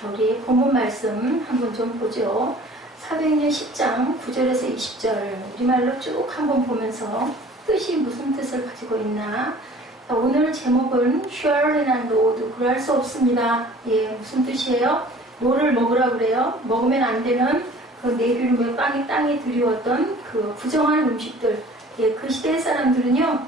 자, 우리 본문 말씀 한번 좀 보죠. 사도행전 10장 9절에서 20절 우리말로 쭉 한번 보면서 뜻이 무슨 뜻을 가지고 있나. 자, 오늘 제목은 surely and Lord, 그럴 수 없습니다. 예, 무슨 뜻이에요? 뭐를 먹으라 그래요? 먹으면 안 되는 그 내기름의 땅에 들이웠던 그 부정한 음식들. 예, 그 시대 사람들은요,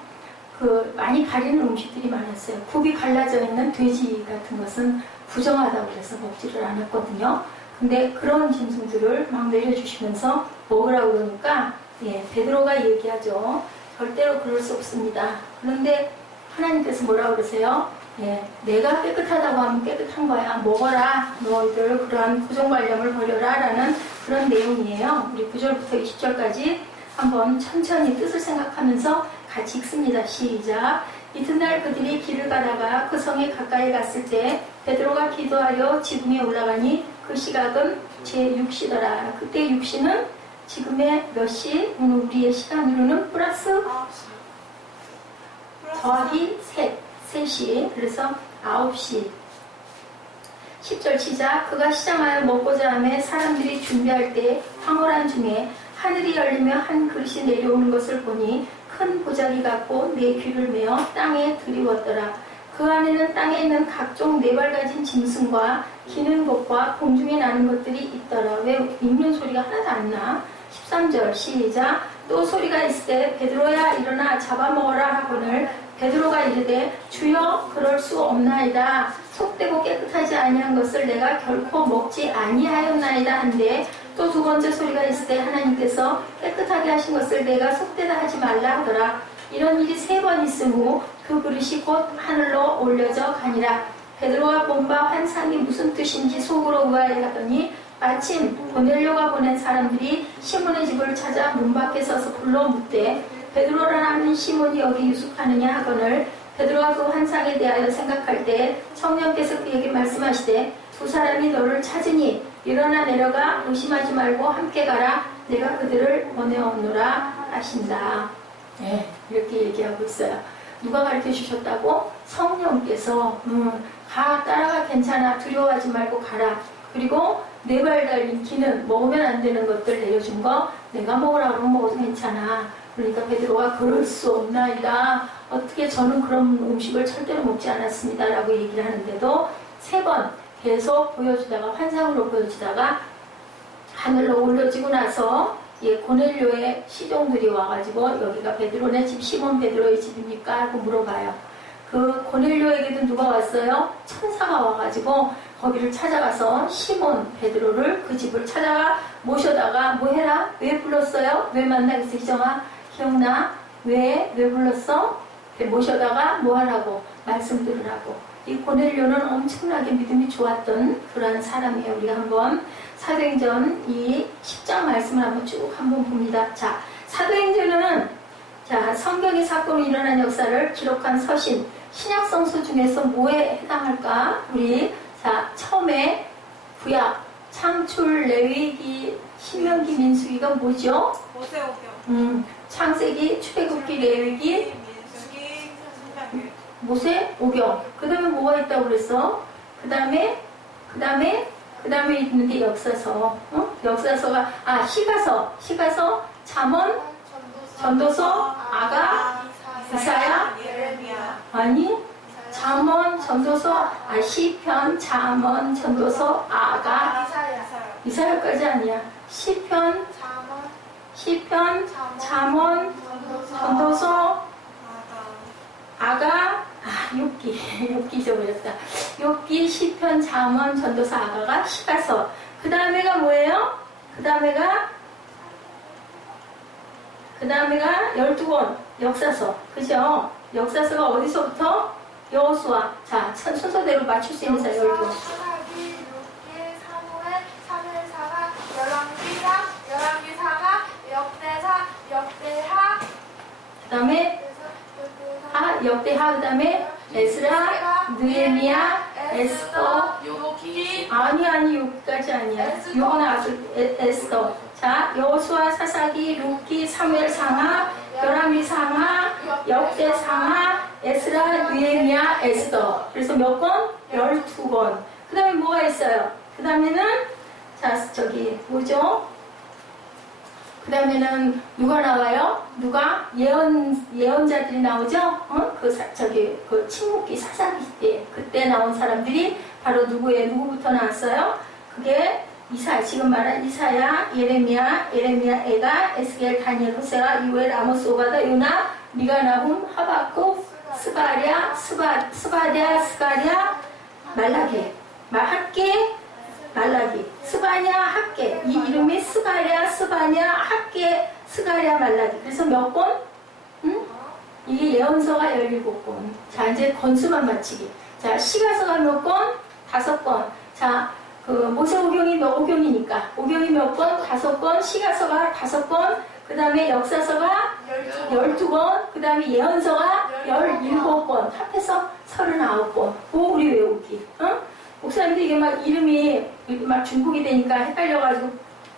그 많이 가리는 음식들이 많았어요. 굽이 갈라져 있는 돼지 같은 것은 부정하다고 해서 먹지를 않았거든요. 근데 그런 짐승들을 막 내려주시면서 먹으라고 그러니까, 예, 베드로가 얘기하죠. 절대로 그럴 수 없습니다. 그런데 하나님께서 뭐라고 그러세요? 예, 내가 깨끗하다고 하면 깨끗한 거야. 먹어라. 너희들 그러한 부정관념을 버려라. 라는 그런 내용이에요. 우리 9절부터 20절까지 한번 천천히 뜻을 생각하면서 같이 읽습니다. 시작. 이튿날 그들이 길을 가다가 그 성에 가까이 갔을 때 베드로가 기도하려 지붕에 올라가니 그 시각은 제6시더라. 그때 6시는 지금의 몇 시? 오늘 우리의 시간으로는 플러스 더하기 3시. 그래서 9시. 10절 시작. 그가 시장하여 먹고자 하며 사람들이 준비할 때 황홀한 중에 하늘이 열리며 한 그릇이 내려오는 것을 보니 큰 보자기 같고 네 귀를 메어 땅에 들이웠더라. 그 안에는 땅에 있는 각종 네 발 가진 짐승과 기는 것과 공중에 나는 것들이 있더라. 왜 읽는 소리가 하나도 안 나? 13절 시작. 또 소리가 있을 때 베드로야 일어나 잡아먹어라 하거늘 베드로가 이르되 주여 그럴 수 없나이다. 속되고 깨끗하지 아니한 것을 내가 결코 먹지 아니하였나이다 한데 또 두 번째 소리가 있을 때 하나님께서 깨끗하게 하신 것을 내가 속되다 하지 말라 하더라. 이런 일이 3번 있은 후 그 그릇이 곧 하늘로 올려져 가니라. 베드로가 본 바 환상이 무슨 뜻인지 속으로 의아해하더니 마침 고넬료가 보낸 사람들이 시몬의 집을 찾아 문 밖에 서서 불러 묻되 베드로라는 시몬이 여기 유숙하느냐 하거늘 베드로가 그 환상에 대하여 생각할 때 성령께서 그에게 말씀하시되 두 사람이 너를 찾으니 일어나 내려가 의심하지 말고 함께 가라. 내가 그들을 보내었노라 하신다. 네, 이렇게 얘기하고 있어요. 누가 가르쳐 주셨다고? 성령께서 가 따라가 괜찮아. 두려워하지 말고 가라. 그리고 네 발 달린 기는 먹으면 안 되는 것들 내려준 거 내가 먹으라 그러면 먹어도 괜찮아. 그러니까 베드로가 그럴 수 없나이다. 어떻게 저는 그런 음식을 절대로 먹지 않았습니다. 라고 얘기를 하는데도 3번 계속 보여주다가 환상으로 보여주다가 하늘로 올려지고 나서 고넬료의 시종들이 와가지고 여기가 베드로네 집 시몬 베드로의 집입니까? 하고 물어봐요. 그 고넬료에게도 누가 왔어요? 천사가 와가지고 거기를 찾아가서 시몬 베드로를 그 집을 찾아가 모셔다가 뭐 해라? 왜 불렀어요? 왜 만나겠어? 희정아 기억나? 왜 불렀어? 모셔다가 뭐 하라고? 말씀 들으라고. 이 고넬료는 엄청나게 믿음이 좋았던 그러한 사람이에요. 우리가 한번 사도행전 이 10장 말씀을 한번 봅니다. 자, 사도행전은 자, 성경의 사건이 일어난 역사를 기록한 서신, 신약 성서 중에서 뭐에 해당할까? 우리 자, 처음에 구약, 창출, 레위기, 신명기, 민수기가 뭐죠? 모세오경. 창세기, 출애굽기, 레위기, 민수기, 신명기. 모세, 오경. 그 다음에 뭐가 있다고 그랬어? 그 다음에 있는 게 역사서. 역사서가, 시가서, 잠언, 전도서, 아가, 이사야, 예레미야. 아니, 잠언, 전도서, 시편, 잠언, 전도서, 아가, 이사야까지 아니야. 시편, 잠언, 전도서, 아가, 욥기 잊어버렸다. 욥기, 시편, 잠언, 전도서, 아가가 시가서. 그 다음에가 뭐예요? 그 다음에가 12권 역사서. 그죠? 역사서가 어디서부터? 여호수아. 자, 순서대로 맞출 수 있는 사람 12권. 사사기, 룻기, 사무엘, 사무엘사가, 열왕기사가, 역대하. 그 다음에 역대하. 그 다음에 에스라, 느헤미야, 에스더. 아니 여기까지 아니야. 요거는 아주 에스더. 자, 여호수아, 사사기, 룻기, 사무엘 상하, 열왕기 상하, 역대 상하, 에스라, 느헤미야, 에스더. 그래서 몇 권? 12권. 그 다음에 뭐가 있어요? 그 다음에는, 자, 저기, 뭐죠? 그 다음에는 누가 나와요? 누가? 예언자들이 나오죠? 그 침묵기 사사기 때, 그때 나온 사람들이 바로 누구부터 나왔어요? 그게 지금 말한 이사야, 예레미야, 에가, 에스겔, 다니엘, 호세아, 유엘, 아모스, 오바다, 요나, 미가, 나훔, 하박국, 스가랴, 말라기, 학계, 말라기, 스바냐, 학계. 이 이름이 스가랴, 스바냐, 학계, 스가랴, 말라기. 그래서 몇 권? 응? 이게 예언서가 17권. 자, 이제 건수만 맞히기. 자, 시가서가 몇 권? 5권. 자, 모세오경이 몇 오경이니까. 오경이 몇 권? 5권. 시가서가 5권. 그 다음에 역사서가 12권. 그 다음에 예언서가 17권. 합해서 39권. 그거 우리 외우기. 응? 목사님도 이게 막 이름이 막 중복이 되니까 헷갈려가지고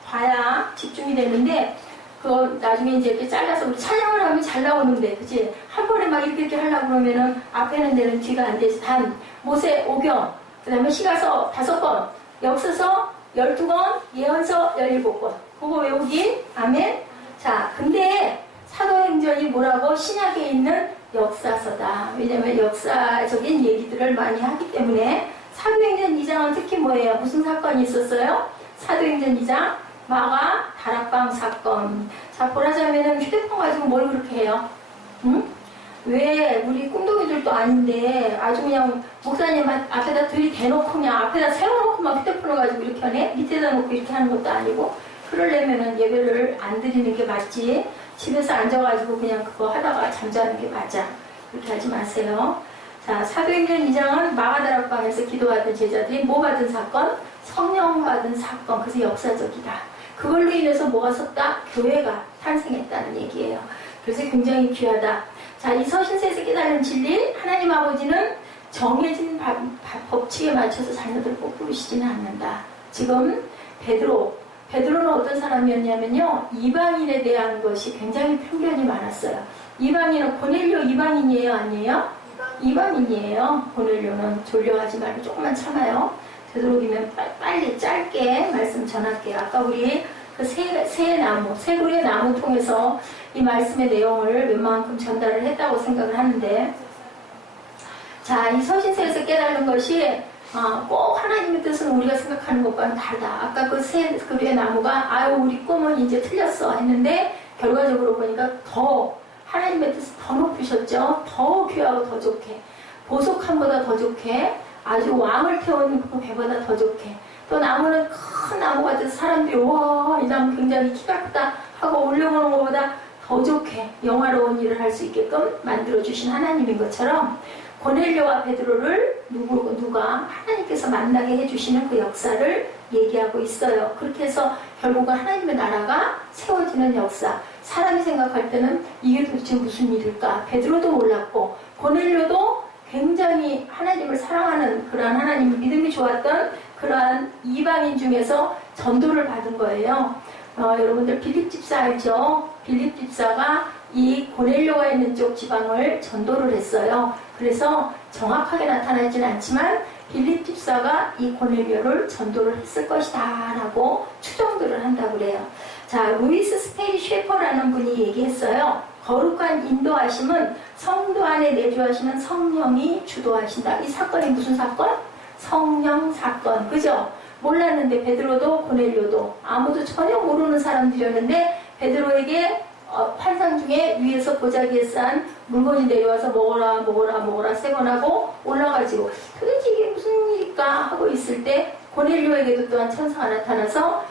봐야 집중이 되는데, 그거 나중에 이제 이렇게 잘라서 우리 찬양을 하면 잘 나오는데, 그치? 한 번에 막 이렇게 하려고 그러면은 앞에는 되는 뒤가 안 되지. 모세 5경, 그 다음에 시가서 5권, 역사서 12권, 예언서 17권. 그거 외우기. 아멘. 자, 근데 사도행전이 뭐라고? 신약에 있는 역사서다. 왜냐면 역사적인 얘기들을 많이 하기 때문에. 사도행전 2장은 특히 뭐예요? 무슨 사건이 있었어요? 사도행전 2장, 마가 다락방 사건. 자, 보라자면은 휴대폰 가지고 뭘 그렇게 해요? 응? 왜 우리 꿈동이들도 아닌데 아주 그냥 목사님 앞에다 들이대놓고 그냥 앞에다 세워놓고 막 휴대폰을 가지고 이렇게 하네? 밑에다 놓고 이렇게 하는 것도 아니고, 그러려면은 예배를 안 드리는 게 맞지. 집에서 앉아가지고 그냥 그거 하다가 잠자는 게 맞아. 그렇게 하지 마세요. 자, 사도행전 2장은 마가다락방에서 기도하던 제자들이 뭐 받은 사건? 성령 받은 사건. 그래서 역사적이다. 그걸로 인해서 뭐가 섰다? 교회가 탄생했다는 얘기예요. 그래서 굉장히 귀하다. 자, 이 서신서에서 깨달은 진리, 하나님 아버지는 정해진 법칙에 맞춰서 자녀들을 꼭 부르시지는 않는다. 지금 베드로는 어떤 사람이었냐면요, 이방인에 대한 것이 굉장히 편견이 많았어요. 이방인은 고넬료 이방인이에요, 아니에요? 이방인이에요. 고넬료는. 졸려하지 말고 조금만 참아요. 되도록이면 빨리 짧게 말씀 전할게요. 아까 우리 그 새구리의 나무 통해서 이 말씀의 내용을 웬만큼 전달을 했다고 생각을 하는데, 자, 이 서신서에서 깨달은 것이 꼭 하나님의 뜻은 우리가 생각하는 것과는 다르다. 아까 그 새구리의 나무가 우리 꿈은 이제 틀렸어 했는데, 결과적으로 보니까 더 하나님의 뜻을 더 높이셨죠. 더 귀하고 더 좋게, 보석함보다 더 좋게, 아주 왕을 태우는 그 배보다 더 좋게. 또 나무는 큰 나무가 돼서 사람들이 와, 이 나무 굉장히 키가 크다 하고 올려보는 것보다 더 좋게 영화로운 일을 할 수 있게끔 만들어주신 하나님인 것처럼, 고넬료와 베드로를 누가 하나님께서 만나게 해주시는 그 역사를 얘기하고 있어요. 그렇게 해서 결국은 하나님의 나라가 세워지는 역사. 사람이 생각할 때는 이게 도대체 무슨 일일까? 베드로도 몰랐고 고넬료도 굉장히 하나님을 사랑하는 그러한 하나님의 믿음이 좋았던 그러한 이방인 중에서 전도를 받은 거예요. 여러분들 빌립 집사 알죠? 빌립 집사가 이 고넬료가 있는 쪽 지방을 전도를 했어요. 그래서 정확하게 나타나지는 않지만 빌립 집사가 이 고넬료를 전도를 했을 것이다 라고 추정들을 한다고 그래요. 자, 루이스 스페리 쉐퍼라는 분이 얘기했어요. 거룩한 인도하심은 성도 안에 내주하시는 성령이 주도하신다. 이 사건이 무슨 사건? 성령 사건. 그죠? 몰랐는데 베드로도 고넬료도 아무도 전혀 모르는 사람들이었는데 베드로에게 환상 중에 위에서 보자기에 싼 물건이 내려와서 먹어라 세번하고 올라가지고 도대체 이게 무슨 일일까 하고 있을 때 고넬료에게도 또한 천사가 나타나서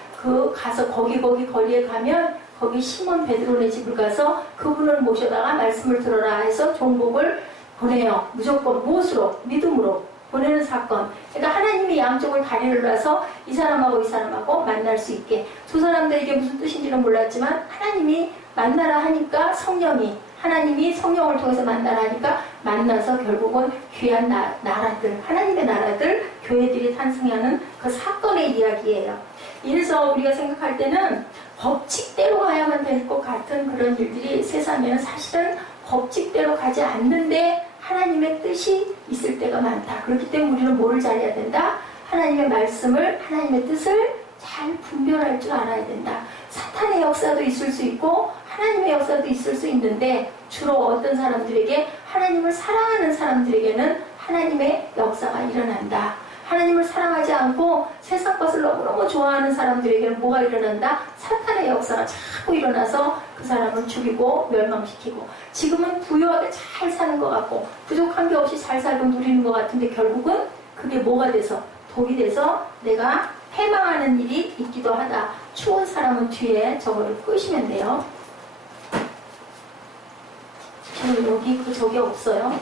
가서 거기 거리에 가면 거기 시몬 베드로네 집을 가서 그분을 모셔다가 말씀을 들어라 해서 종복을 보내요. 무조건 무엇으로? 믿음으로 보내는 사건. 그러니까 하나님이 양쪽을 다리를 놔서 이 사람하고 만날 수 있게. 두 사람들에게 무슨 뜻인지는 몰랐지만 하나님이 만나라 하니까 하나님이 성령을 통해서 만나라 하니까 만나서 결국은 귀한 나라들, 하나님의 나라들, 교회들이 탄생하는 그 사건의 이야기예요. 이래서 우리가 생각할 때는 법칙대로 가야만 될 것 같은 그런 일들이 세상에는 사실은 법칙대로 가지 않는데 하나님의 뜻이 있을 때가 많다. 그렇기 때문에 우리는 뭐를 잘해야 된다? 하나님의 말씀을, 하나님의 뜻을 잘 분별할 줄 알아야 된다. 사탄의 역사도 있을 수 있고 하나님의 역사도 있을 수 있는데 주로 어떤 사람들에게, 하나님을 사랑하는 사람들에게는 하나님의 역사가 일어난다. 하나님을 사랑하지 않고 세상 것을 너무너무 좋아하는 사람들에게는 뭐가 일어난다? 사탄의 역사가 자꾸 일어나서 그 사람을 죽이고 멸망시키고, 지금은 부유하게 잘 사는 것 같고 부족한 게 없이 잘 살고 누리는 것 같은데 결국은 그게 뭐가 돼서, 독이 돼서 내가 패망하는 일이 있기도 하다. 추운 사람은 뒤에 저거를 끄시면 돼요. 지금 여기 저게 없어요.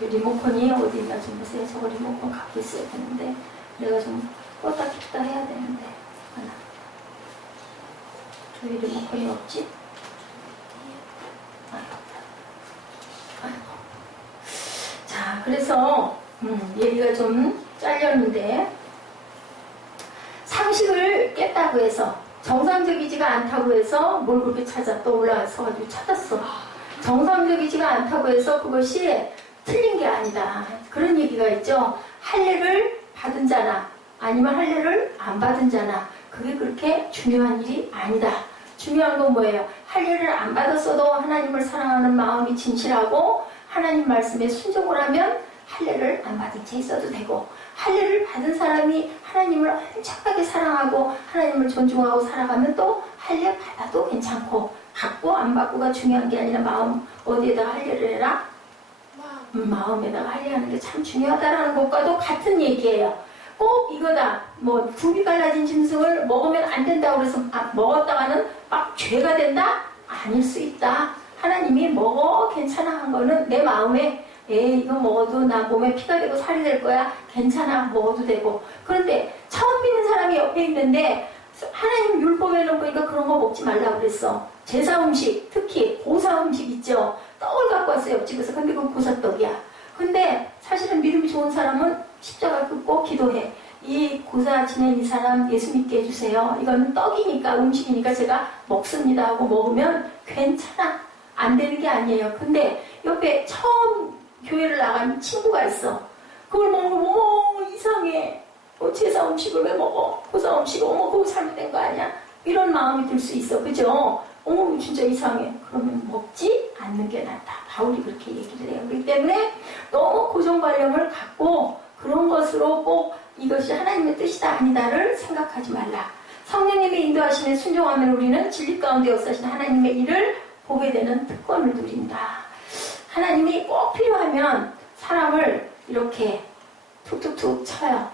리모컨이 어디 있나 좀 보세요. 저거 리모컨 갖고 있어야 되는데 내가 좀 껐다 켰다 해야 되는데 하나. 저기 리모컨이 없지? 아이고. 자, 그래서 얘기가 좀 잘렸는데, 상식을 깼다고 해서, 정상적이지가 않다고 해서 뭘 그렇게 찾아 또 올라와서 가지고 찾았어. 정상적이지가 않다고 해서 그것이 틀린 게 아니다. 그런 얘기가 있죠. 할례를 받은 자나 아니면 할례를 안 받은 자나 그게 그렇게 중요한 일이 아니다. 중요한 건 뭐예요? 할례를 안 받았어도 하나님을 사랑하는 마음이 진실하고 하나님 말씀에 순종을 하면 할례를 안 받은 채 있어도 되고, 할례를 받은 사람이 하나님을 엄청나게 사랑하고 하나님을 존중하고 살아가면 또 할례 받아도 괜찮고, 받고 안 받고가 중요한 게 아니라 마음 어디에다가 할례를 해라? 마음에다가 할례하는 게 참 중요하다라는 것과도 같은 얘기예요. 꼭 이거다. 뭐 굽이 갈라진 짐승을 먹으면 안 된다고 해서 먹었다가는 막 죄가 된다? 아닐 수 있다. 하나님이 먹어 괜찮아 한 거는 내 마음에 이거 먹어도 나 몸에 피가 되고 살이 될 거야. 괜찮아. 먹어도 되고. 그런데 처음 믿는 사람이 옆에 있는데 하나님 율법에는 보니까 그런 거 먹지 말라고 그랬어. 제사 음식, 특히 고사 음식 있죠. 떡을 갖고 왔어요, 옆집에서. 근데 그건 고사떡이야. 근데 사실은 믿음이 좋은 사람은 십자가 긋고 기도해. 이 고사 지낸 이 사람 예수 믿게 해주세요. 이거는 떡이니까, 음식이니까 제가 먹습니다 하고 먹으면 괜찮아. 안 되는 게 아니에요. 근데 옆에 처음 교회를 나간 친구가 있어. 그걸 먹으면 어머 이상해. 제사 음식을 왜 먹어? 고사 음식, 어머 그거 잘못된 거 아니야? 이런 마음이 들 수 있어. 그죠? 어머 진짜 이상해. 그러면 먹지 않는 게 낫다. 바울이 그렇게 얘기를 해요. 그렇기 때문에 너무 고정관념을 갖고 그런 것으로 꼭 이것이 하나님의 뜻이다 아니다를 생각하지 말라. 성령님의 인도하심에 순종하면 우리는 진리 가운데 역사하시는 하나님의 일을 보게 되는 특권을 누린다. 하나님이 꼭 필요하면 사람을 이렇게 툭툭툭 쳐요.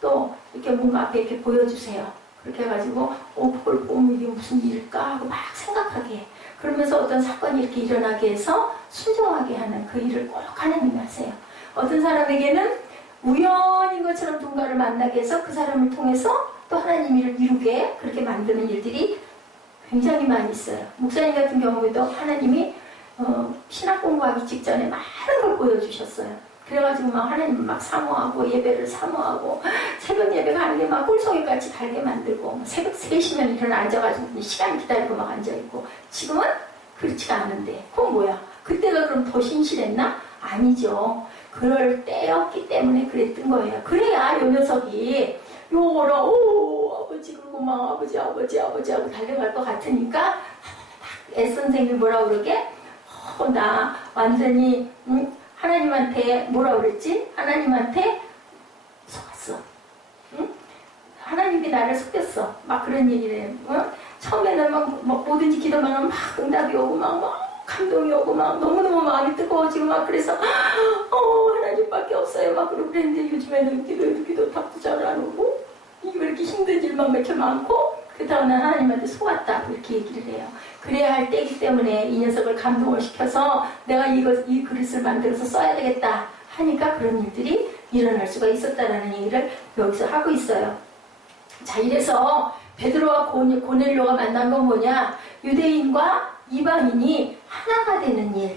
또 이렇게 뭔가 앞에 이렇게 보여주세요. 그렇게 해가지고 그걸 보면 이게 무슨 일일까 하고 막 생각하게 해. 그러면서 어떤 사건이 이렇게 일어나게 해서 순종하게 하는 그 일을 꼭 하나님이 하세요. 어떤 사람에게는 우연인 것처럼 누군가를 만나게 해서 그 사람을 통해서 또 하나님 일을 이루게 그렇게 만드는 일들이 굉장히 많이 있어요. 목사님 같은 경우에도 하나님이 신학 공부하기 직전에 많은 걸 보여주셨어요. 그래가지고 막 하나님 막 사모하고 예배를 사모하고 새벽 예배 가는 게 막 꿀송이같이 달게 만들고 새벽 3시면 일어나 앉아가지고 시간 기다리고 막 앉아있고. 지금은 그렇지가 않은데 그건 뭐야? 그때가 그럼 더 신실했나? 아니죠. 그럴 때였기 때문에 그랬던 거예요. 그래야 요 녀석이 요거를 아버지 그러고 막 아버지 하고 달려갈 것 같으니까 애선생님이 뭐라 그러게? 나 완전히 하나님한테 뭐라 그랬지? 하나님한테 속았어. 응? 하나님이 나를 속였어. 막 그런 얘기를 해. 처음에는 막 뭐든지 기도만 하면 막 응답이 오고 막 감동이 오고 막 너무너무 마음이 뜨거워지고 막 그래서 하나님밖에 없어요. 막 그랬는데 요즘에는 기도 답도 잘 안 오고 이게 왜 이렇게 힘든 일만 몇 개 많고 그렇다고 난 하나님한테 속았다 이렇게 얘기를 해요. 그래야 할 때이기 때문에 이 녀석을 감동을 시켜서 내가 이 그릇을 만들어서 써야 되겠다 하니까 그런 일들이 일어날 수가 있었다라는 얘기를 여기서 하고 있어요. 자, 이래서 베드로와 고넬료가 만난 건 뭐냐? 유대인과 이방인이 하나가 되는 일.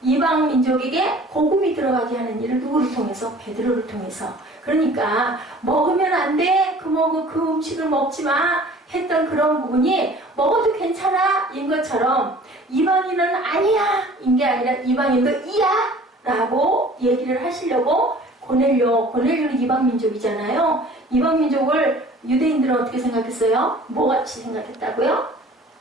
이방 민족에게 복음이 들어가게 하는 일을 누구를 통해서? 베드로를 통해서. 그러니까 먹으면 안 돼. 그 음식을 먹지 마. 했던 그런 부분이 먹어도 괜찮아 인 것처럼 이방인은 아니야 인 게 아니라 이방인도 이야 라고 얘기를 하시려고 고넬료는 이방민족이잖아요. 이방민족을 유대인들은 어떻게 생각했어요? 뭐같이 생각했다고요?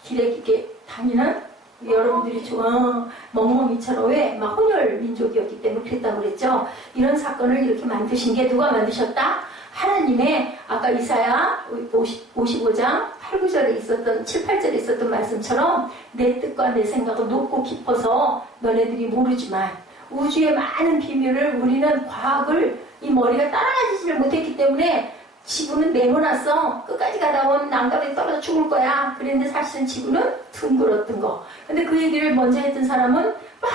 길에 이렇게 다니는 여러분들이 좋아 멍멍이처럼 왜? 막 혼혈 민족이었기 때문에 그랬다고 그랬죠. 이런 사건을 이렇게 만드신 게 누가 만드셨다? 하나님의 아까 이사야 55장 8, 9절에 있었던 7, 8절에 있었던 말씀처럼 내 뜻과 내 생각은 높고 깊어서 너네들이 모르지만 우주의 많은 비밀을 우리는 과학을 이 머리가 따라가지를 못했기 때문에 지구는 네모났어. 끝까지 가다 보면 난간에 떨어져 죽을 거야. 그랬는데 사실은 지구는 둥글었던 거. 근데 그 얘기를 먼저 했던 사람은 막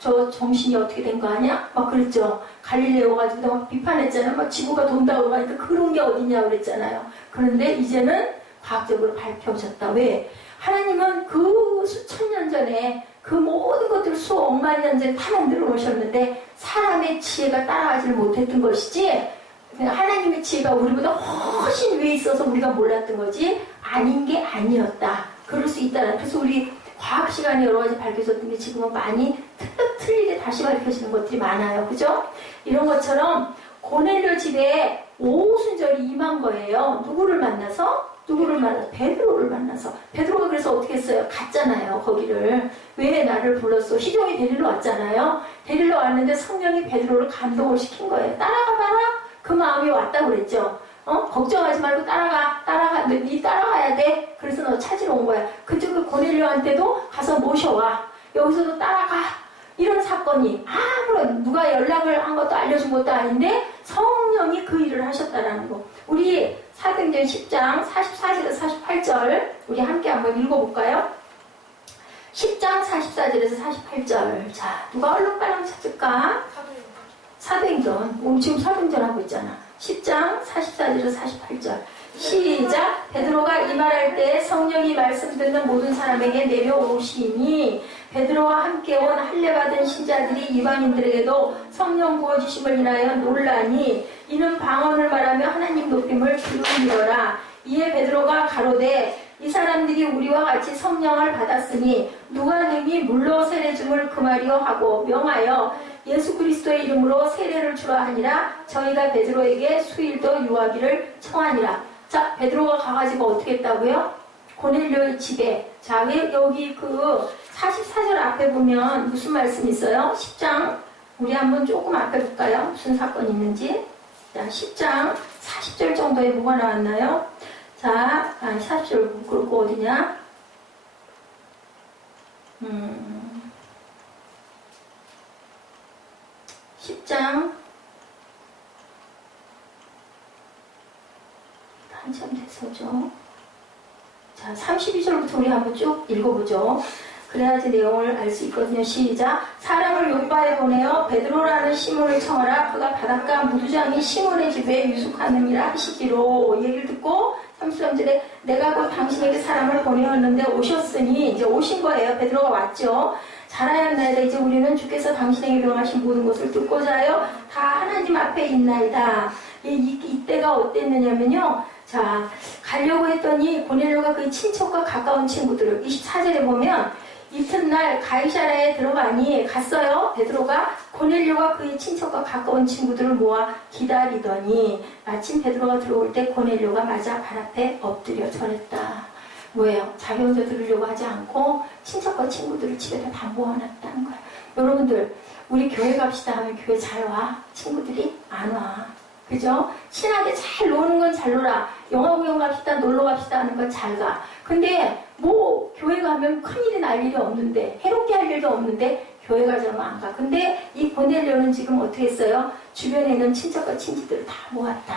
저 정신이 어떻게 된 거 아니야? 막 그랬죠. 갈릴레오 가지고 막 비판했잖아요. 막 지구가 돈다고 하니까 그런 게 어디냐 그랬잖아요. 그런데 이제는 과학적으로 밝혀졌다. 왜? 하나님은 그 수천 년 전에 그 모든 것들을 수억만 년 전에 다 만들어 놓으셨는데 사람의 지혜가 따라가지를 못했던 것이지 하나님의 지혜가 우리보다 훨씬 위에 있어서 우리가 몰랐던 거지 아닌 게 아니었다. 그럴 수 있다는. 그래서 우리 과학 시간에 여러 가지 밝혀졌던 게 지금은 많이 틀리게 다시 밝혀지는 것들이 많아요. 그죠? 이런 것처럼 고넬료 집에 오순절이 임한 거예요. 누구를 만나서? 베드로를 만나서. 베드로가 그래서 어떻게 했어요? 갔잖아요. 거기를. 왜 나를 불렀어? 시종이 데리러 왔잖아요. 데리러 왔는데 성령이 베드로를 감동을 시킨 거예요. 따라가봐라. 그 마음이 왔다고 그랬죠. 걱정하지 말고 따라가. 네 따라가야 돼. 그래서 너 찾으러 온 거야. 그쪽 그 고넬료한테도 가서 모셔와. 여기서도 따라가. 이런 사건이 아무런 누가 연락을 한 것도 알려준 것도 아닌데 성령이 그 일을 하셨다라는 거. 우리 사도행전 10장 44절에서 48절 우리 함께 한번 읽어볼까요? 10장 44절에서 48절. 자, 누가 얼른 찾을까? 사도행전. 우리 지금 사도행전 하고 있잖아. 10장 44절에서 48절. 시작. 베드로가 이 말할 때 성령이 말씀 듣는 모든 사람에게 내려오시니 베드로와 함께 온 할례받은 신자들이 이방인들에게도 성령 부어주심을 인하여 놀라니 이는 방언을 말하며 하나님 높임을 들음이더라. 이에 베드로가 가로되 이 사람들이 우리와 같이 성령을 받았으니 누가 능히 물로 세례줌을 금하리요 하고 명하여 예수 그리스도의 이름으로 세례를 주라 하니라. 저희가 베드로에게 수일도 유하기를 청하니라. 자, 베드로가 가가지고 어떻게 했다고요? 고넬료의 집에. 자, 여기 그 44절 앞에 보면 무슨 말씀이 있어요? 10장 우리 한번 조금 앞에 볼까요? 무슨 사건이 있는지. 자, 10장 40절 정도에 뭐가 나왔나요? 자, 40절 그리고 어디냐? 10장 한참 돼서죠. 자, 32절부터 우리 한번 쭉 읽어보죠. 그래야지 내용을 알 수 있거든요. 시작. 사람을 요바에 보내어 베드로라는 시몬을 청하라. 그가 바닷가 무두장이 시몬의 집에 유숙하느니라 하시기로. 얘기를 듣고 33절에 내가 곧 당신에게 사람을 보내었는데 오셨으니 이제 오신 거예요. 베드로가 왔죠. 잘하였나이다. 이제 우리는 주께서 당신에게 명하신 모든 것을 듣고자 하여 다 하나님 앞에 있나이다. 이때가 어땠느냐면요. 자, 가려고 했더니 고넬료가 그의 친척과 가까운 친구들을 24절에 보면 이튿날 가이사랴에 들어가니 갔어요. 베드로가 고넬료가 그의 친척과 가까운 친구들을 모아 기다리더니 마침 베드로가 들어올 때 고넬료가 맞아 발 앞에 엎드려 절했다. 뭐예요? 자기 혼자 들으려고 하지 않고 친척과 친구들을 집에다 다 모아놨다는 거예요. 여러분들 우리 교회 갑시다 하면 교회 잘 와? 친구들이 안 와. 그죠? 친하게 잘 노는 건 잘 놀아. 영화 구경 갑시다, 놀러 갑시다 하는 건 잘 가. 근데 뭐 교회 가면 큰일이 날 일이 없는데 해롭게 할 일도 없는데 교회 가자면 안 가. 근데 이 고넬료는 지금 어떻게 했어요? 주변에 있는 친척과 친지들을 다 모았다.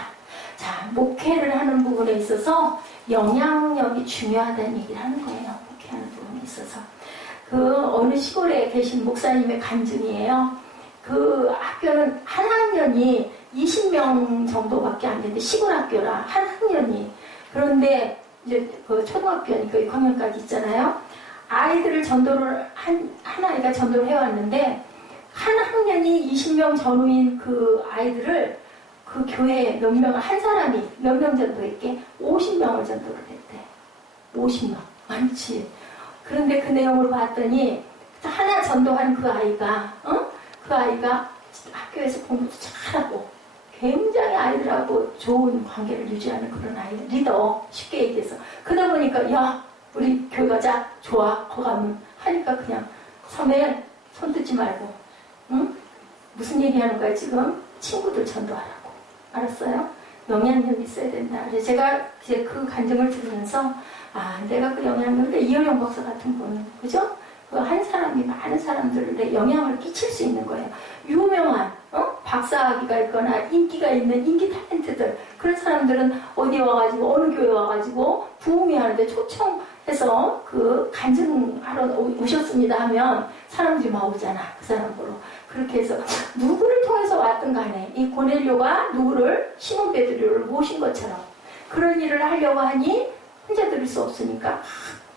자, 목회를 하는 부분에 있어서 영향력이 중요하다는 얘기를 하는 거예요. 목회하는 부분에 있어서. 그 어느 시골에 계신 목사님의 간증이에요. 그 학교는 한 학년이 20명 정도밖에 안 되는데 시골 학교라 한 학년이. 그런데 이제 그 초등학교니까 6학년까지 있잖아요. 아이들을 전도를 한 아이가 전도를 해왔는데 한 학년이 20명 전후인 그 아이들을 그 교회에 몇 명, 한 사람이 몇 명 전도했게 50명을 전도를 했대. 50명. 많지. 그런데 그 내용을 봤더니 하나 전도한 그 아이가 그 아이가 학교에서 공부도 잘하고 굉장히 아이들하고 좋은 관계를 유지하는 그런 아이들, 리더, 쉽게 얘기해서. 그러다 보니까 야 우리 교회 가자, 좋아, 거 가면 하니까 그냥 섬에 손 뜯지 말고, 응? 무슨 얘기하는 거야 지금? 친구들 전도하라고. 알았어요? 영향력이 있어야 된다. 그래서 제가 이제 그 간증을 들으면서 내가 그 영향력을, 이효영 박사 같은 분, 그죠? 그 한 사람이 많은 사람들에 영향을 끼칠 수 있는 거예요. 유명한 박사학위가 있거나 인기가 있는 인기 탤런트들, 그런 사람들은 어디 와가지고 어느 교회 와가지고 부흥회 하는데 초청해서 그 간증하러 오셨습니다 하면 사람들이 막 오잖아. 그 사람 보러. 그렇게 해서 누구를 통해서 왔든 간에 이 고넬료가 누구를, 시몬 베드로를 모신 것처럼 그런 일을 하려고 하니 혼자 들을 수 없으니까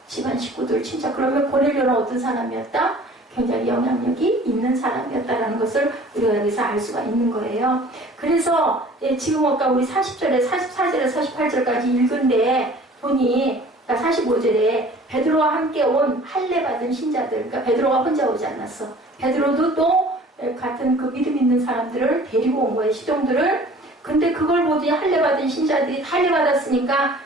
집안 식구들 진짜. 그러면 고넬료는 어떤 사람이었다? 굉장히 영향력이 있는 사람이었다라는 것을 우리가 여기서 알 수가 있는 거예요. 그래서 지금 아까 우리 40절에 44절에 48절까지 읽은데 보니 45절에 베드로와 함께 온 할례 받은 신자들, 그러니까 베드로가 혼자 오지 않았어. 베드로도 또 같은 그 믿음 있는 사람들을 데리고 온 거예요, 시종들을. 근데 그걸 보더니 할례 받은 신자들이 할례 받았으니까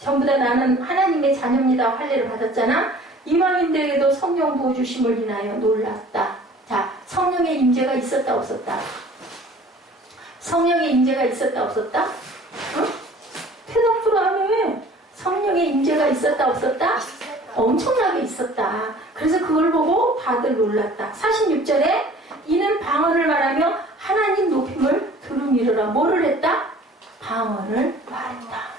전부 다 나는 하나님의 자녀입니다 할례를 받았잖아. 이방인들에게도 성령 부어 주심을 인하여 놀랐다. 자, 성령의 임재가 있었다 없었다? 성령의 임재가 있었다 없었다? 대답도 안 해. 성령의 임재가 있었다 없었다? 엄청나게 있었다. 그래서 그걸 보고 다들 놀랐다. 46절에 이는 방언을 말하며 하나님 높임을 들음이르라. 뭐를 했다? 방언을 말했다.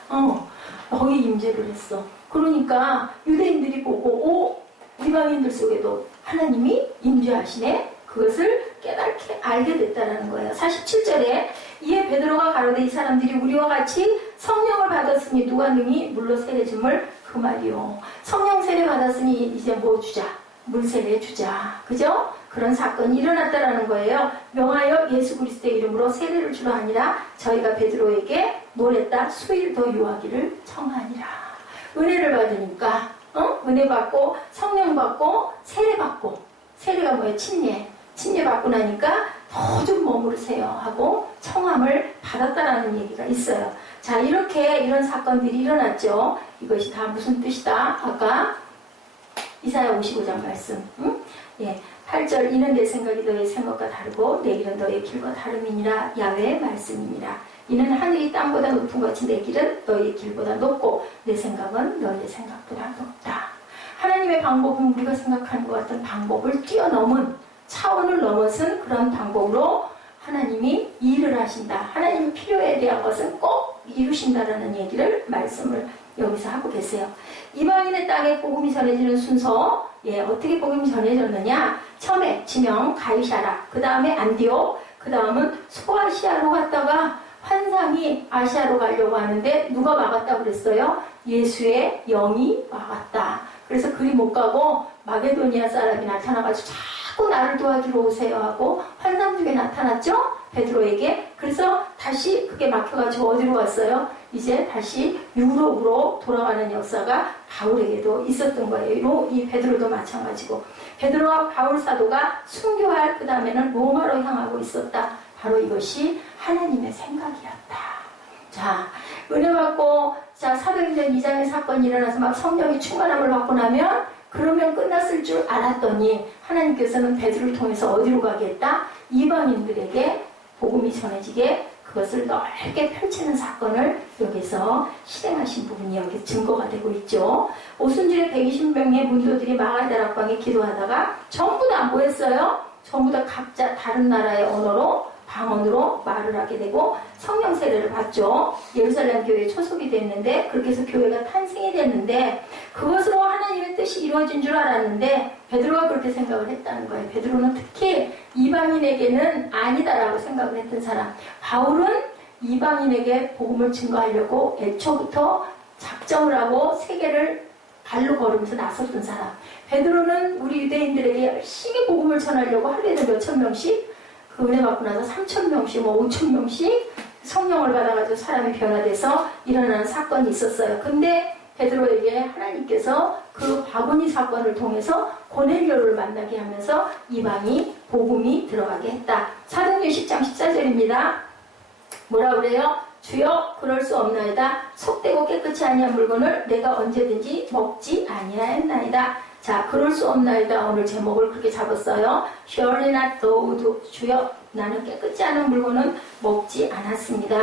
거기 임재를 했어. 그러니까 유대인들이 보고 이방인들 속에도 하나님이 임재하시네. 그것을 깨닫게 알게 됐다는 거예요. 47절에 이에 베드로가 가로되 이 사람들이 우리와 같이 성령을 받았으니 누가 능히 물로 세례줌을 그 말이요. 성령 세례 받았으니 이제 뭐 주자? 물 세례 주자. 그죠? 그런 사건이 일어났다라는 거예요. 명하여 예수 그리스도의 이름으로 세례를 주라 하니라. 저희가 베드로에게 뭘 했다? 수일 더 유하기를 청하니라. 은혜를 받으니까 은혜 받고 성령 받고 세례 받고, 세례가 뭐예요? 침례 받고 나니까 더 좀 머무르세요 하고 청함을 받았다라는 얘기가 있어요. 자, 이렇게 이런 사건들이 일어났죠. 이것이 다 무슨 뜻이다? 아까 이사야 55장 말씀. 8절 이는 내 생각이 너의 생각과 다르고 내 길은 너의 길과 다름이니라. 야훼의 말씀이니라. 이는 하늘이 땅보다 높은 것이 내 길은 너의 길보다 높고 내 생각은 너의 생각보다 높다. 하나님의 방법은 우리가 생각하는 것 같은 방법을 뛰어넘은, 차원을 넘어선 그런 방법으로 하나님이 일을 하신다. 하나님의 필요에 대한 것은 꼭 이루신다라는 얘기를, 말씀을 여기서 하고 계세요. 이방인의 땅에 복음이 전해지는 순서, 어떻게 복음이 전해졌느냐? 처음에 지명 가이사라, 그 다음에 안디옥, 그 다음은 소아시아로 갔다가 환상이 아시아로 가려고 하는데 누가 막았다고 그랬어요? 예수의 영이 막았다. 그래서 그리 못 가고 마게도니아 사람이 나타나가지고 자꾸 나를 도와주러 오세요 하고 환상 중에 나타났죠? 베드로에게. 그래서 다시 그게 막혀가지고 어디로 갔어요? 이제 다시 유럽으로 돌아가는 역사가 바울에게도 있었던 거예요. 이 베드로도 마찬가지고. 베드로와 바울 사도가 순교할 그 다음에는 로마로 향하고 있었다. 바로 이것이 하나님의 생각이었다. 자, 은혜 받고, 자, 사도행전 2장의 사건이 일어나서 막 성령이 충만함을 받고 나면 그러면 끝났을 줄 알았더니 하나님께서는 베드로를 통해서 어디로 가게 했다? 이방인들에게 복음이 전해지게 그것을 넓게 펼치는 사건을 여기서 실행하신 부분이 여기 증거가 되고 있죠. 오순절에 120명의 문도들이 마가다락방에 기도하다가 전부 다 뭐 했어요? 전부 다 각자 다른 나라의 언어로, 방언으로 말을 하게 되고 성령 세례를 받죠. 예루살렘 교회에 초속이 됐는데 그렇게 해서 교회가 탄생이 됐는데 그것으로 하나님의 뜻이 이루어진 줄 알았는데 베드로가 그렇게 생각을 했다는 거예요. 베드로는 특히 이방인에게는 아니다라고 생각을 했던 사람. 바울은 이방인에게 복음을 증거하려고 애초부터 작정을 하고 세계를 발로 걸으면서 나섰던 사람. 베드로는 우리 유대인들에게 열심히 복음을 전하려고 하루에도 몇천 명씩, 그 은혜 받고 나서 3,000명씩, 5,000명씩 성령을 받아가지고 사람이 변화돼서 일어나는 사건이 있었어요. 근데 베드로에게 하나님께서 그 바구니 사건을 통해서 고넬료를 만나게 하면서 이방이 복음이 들어가게 했다. 사도행전 10장 14절입니다. 뭐라 그래요? 주여 그럴 수 없나이다. 속되고 깨끗이 아니한 물건을 내가 언제든지 먹지 아니하였나이다. 자, 그럴 수 없나이다. 오늘 제목을 그렇게 잡았어요. Surely not though. 주여 나는 깨끗지 않은 물건은 먹지 않았습니다.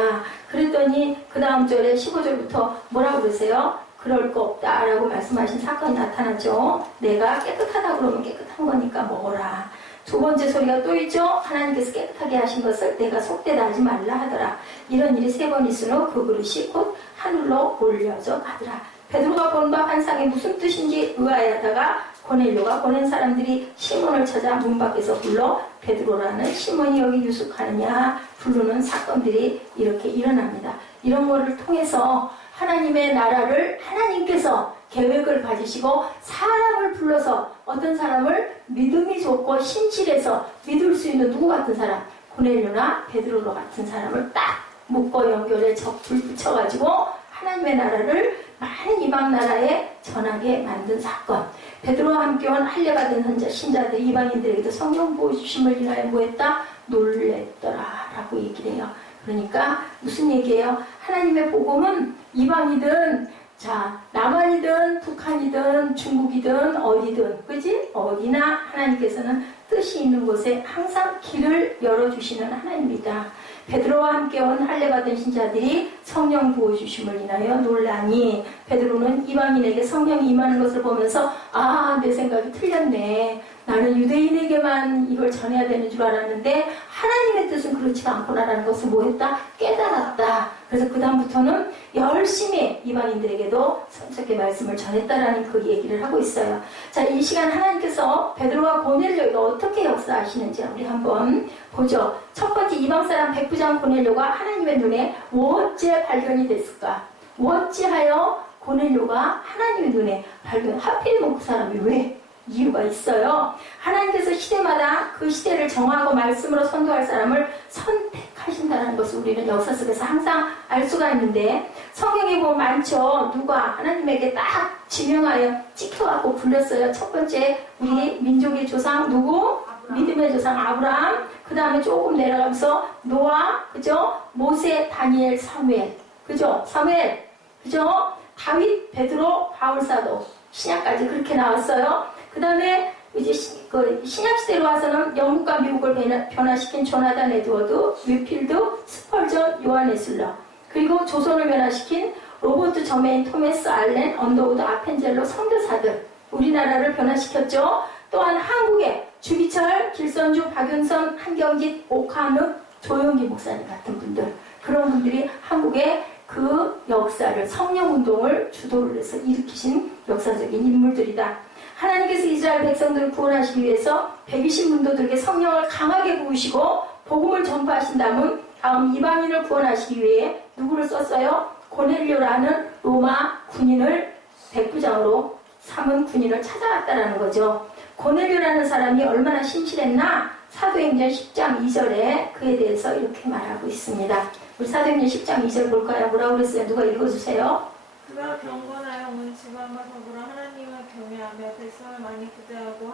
그랬더니 그 다음 절에 15절부터 뭐라고 그러세요? 그럴 거 없다 라고 말씀하신 사건이 나타나죠. 내가 깨끗하다 그러면 깨끗한 거니까 먹어라. 두 번째 소리가 또 있죠. 하나님께서 깨끗하게 하신 것을 내가 속되다 하지 말라 하더라. 이런 일이 세 번 있은 후 그 그릇이 곧 하늘로 올려져 가더라. 베드로가 본 바 환상이 무슨 뜻인지 의아해하다가 고넬료가 보낸 사람들이 시몬을 찾아 문 밖에서 불러 베드로라는 시몬이 여기 유숙하느냐 부르는 사건들이 이렇게 일어납니다. 이런 거를 통해서 하나님의 나라를 하나님께서 계획을 가지시고 사람을 불러서 어떤 사람을 믿음이 좋고 신실해서 믿을 수 있는 누구 같은 사람, 고넬료나 베드로 같은 사람을 딱 묶어 연결해 불 붙여가지고 하나님의 나라를 많은 이방 나라에 전하게 만든 사건. 베드로와 함께 온 할례가 된 신자들 이방인들에게도 성령 보여주심을 인하여 뭐했다? 놀랬더라 라고 얘기를 해요. 그러니까 무슨 얘기예요? 하나님의 복음은 이방이든 자 남한이든 북한이든 중국이든 어디든 그지? 어디나 하나님께서는 뜻이 있는 곳에 항상 길을 열어주시는 하나님이다. 베드로와 함께 온 할례받은 신자들이 성령 부어주심을 인하여 놀라니 베드로는 이방인에게 성령이 임하는 것을 보면서 아, 내 생각이 틀렸네. 나는 유대인에게만 이걸 전해야 되는 줄 알았는데 하나님의 뜻은 그렇지가 않구나라는 것을 뭐했다? 깨달았다. 그래서 그 다음부터는 열심히 이방인들에게도 선착의 말씀을 전했다라는 그 얘기를 하고 있어요. 자, 이 시간 하나님께서 베드로와 고넬료가 어떻게 역사하시는지 우리 한번 보죠. 첫 번째 이방 사람 백부장 고넬료가 하나님의 눈에 어찌 발견이 됐을까? 어찌하여 고넬료가 하나님의 눈에 발견? 하필이면 그 사람이 왜? 이유가 있어요. 하나님께서 시대마다 그 시대를 정하고 말씀으로 선도할 사람을 선택하신다는 것을 우리는 역사 속에서 항상 알 수가 있는데 성경에 보면 많죠. 누가 하나님에게 딱 지명하여 찍혀갖고 불렸어요. 첫 번째 우리 민족의 조상 누구? 믿음의 조상 아브라함. 그 다음에 조금 내려가면서 노아, 그죠? 모세, 다니엘, 사무엘, 그죠? 사무엘, 그죠? 다윗, 베드로, 바울사도 신약까지 그렇게 나왔어요. 그 다음에 이제 신약시대로 와서는 영국과 미국을 변화시킨 조나단 에드워드, 위필드, 스펄전, 요한 웨슬러, 그리고 조선을 변화시킨 로버트 저메인, 토마스 알렌, 언더우드, 아펜젤로 선교사들 우리나라를 변화시켰죠. 또한 한국의 주기철, 길선주, 박윤선, 한경직, 오카누, 조용기 목사님 같은 분들 그런 분들이 한국의 그 역사를 성령운동을 주도를 해서 일으키신 역사적인 인물들이다. 하나님께서 이스라엘 백성들을 구원하시기 위해서 120문도들에게 성령을 강하게 부으시고 복음을 전파하신 다음 이방인을 구원하시기 위해 누구를 썼어요? 고넬료라는 로마 군인을 백부장으로 삼은 군인을 찾아갔다라는 거죠. 고넬료라는 사람이 얼마나 신실했나? 사도행전 10장 2절에 그에 대해서 이렇게 말하고 있습니다. 우리 사도행전 10장 2절 볼까요? 뭐라고 그랬어요? 누가 읽어주세요. 그가 경건하여 온 집안과 더불어 하나님을 경외하며 백성을 많이 구제하고